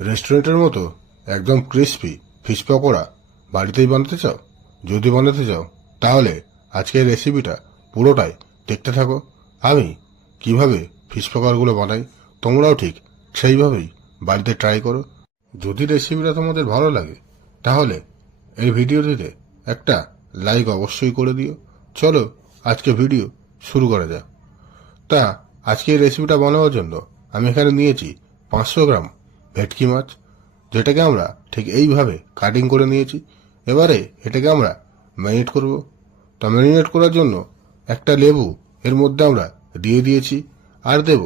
রেস্টুরেন্টের মতো একদম ক্রিস্পি ফিশ পকোড়া বাড়িতেই বানাতে চাও? যদি বানাতে চাও তাহলে আজকের রেসিপিটা পুরোটাই দেখতে থাকো। আমি কিভাবে ফিশ পকোড়াগুলো বানাই তোমরাও ঠিক সেইভাবেই বাড়িতে ট্রাই করো। যদি রেসিপিটা তোমাদের ভালো লাগে তাহলে এই ভিডিওটিতে একটা লাইক অবশ্যই করে দিও। চলো আজকে ভিডিও শুরু করা যাক। তা আজকে এই রেসিপিটা বানানোর জন্য আমি এখানে নিয়েছি 500 গ্রাম ভেটকি মাছ, যেটাকে আমরা ঠিক এইভাবে কাটিং করে নিয়েছি। এবারে এটাকে আমরা ম্যারিনেট করব। তা ম্যারিনেট করার জন্য একটা লেবু এর মধ্যে আমরা দিয়ে দিয়েছি, আর দেব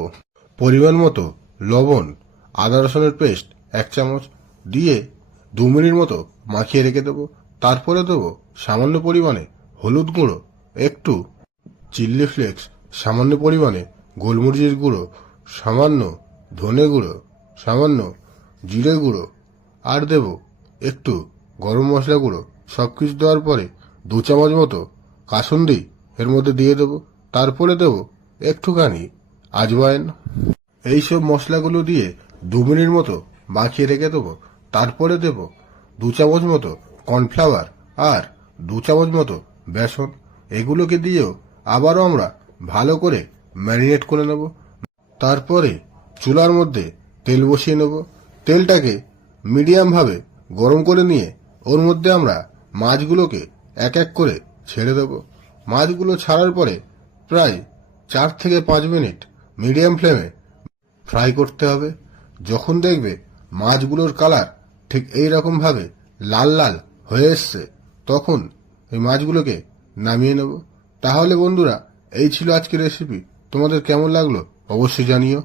পরিমাণ মতো লবণ, আদা রসুনের পেস্ট 1 চামচ দিয়ে 2 মিনিট মতো মাখিয়ে রেখে দেবো। তারপরে দেবো সামান্য পরিমাণে হলুদ গুঁড়ো, একটু চিলি ফ্লেক্স, সামান্য পরিমাণে গোলমরিচের গুঁড়ো, সামান্য ধনে গুঁড়ো, সামান্য জিরে গুঁড়ো, আর দেব একটু গরম মশলা গুঁড়ো। সবকিছু দেওয়ার পরে 2 চামচ মতো কাসুন্দি এর মধ্যে দিয়ে দেব। তারপরে দেব একটুখানি আজওয়াইন। এইসব মশলাগুলো দিয়ে 2 মিনিট মতো মাখিয়ে রেখে দেবো। তারপরে দেব 2 চামচ মতো কর্নফ্লাওয়ার আর 2 চামচ মতো বেসন। এগুলোকে দিয়েও আবারও আমরা ভালো করে ম্যারিনেট করে নেব। তারপরে চুলার মধ্যে তেল বসিয়ে নেব। তেলটাকে মিডিয়াম ভাবে গরম করে নিয়ে ওর মধ্যে আমরা মাছগুলোকে এক এক করে ছেড়ে দেব। মাছগুলো ছাড়ার পরে প্রায় 4 থেকে 5 মিনিট মিডিয়াম ফ্লেমে ফ্রাই করতে হবে। যখন দেখবে মাছগুলোর কালার ঠিক এই রকম ভাবে লাল লাল হয়ে এসছে, তখন এই মাছগুলোকে নামিয়ে নেব। তাহলে বন্ধুরা, এই ছিল আজকের রেসিপি। তোমাদের কেমন লাগলো অবশ্যই জানিও।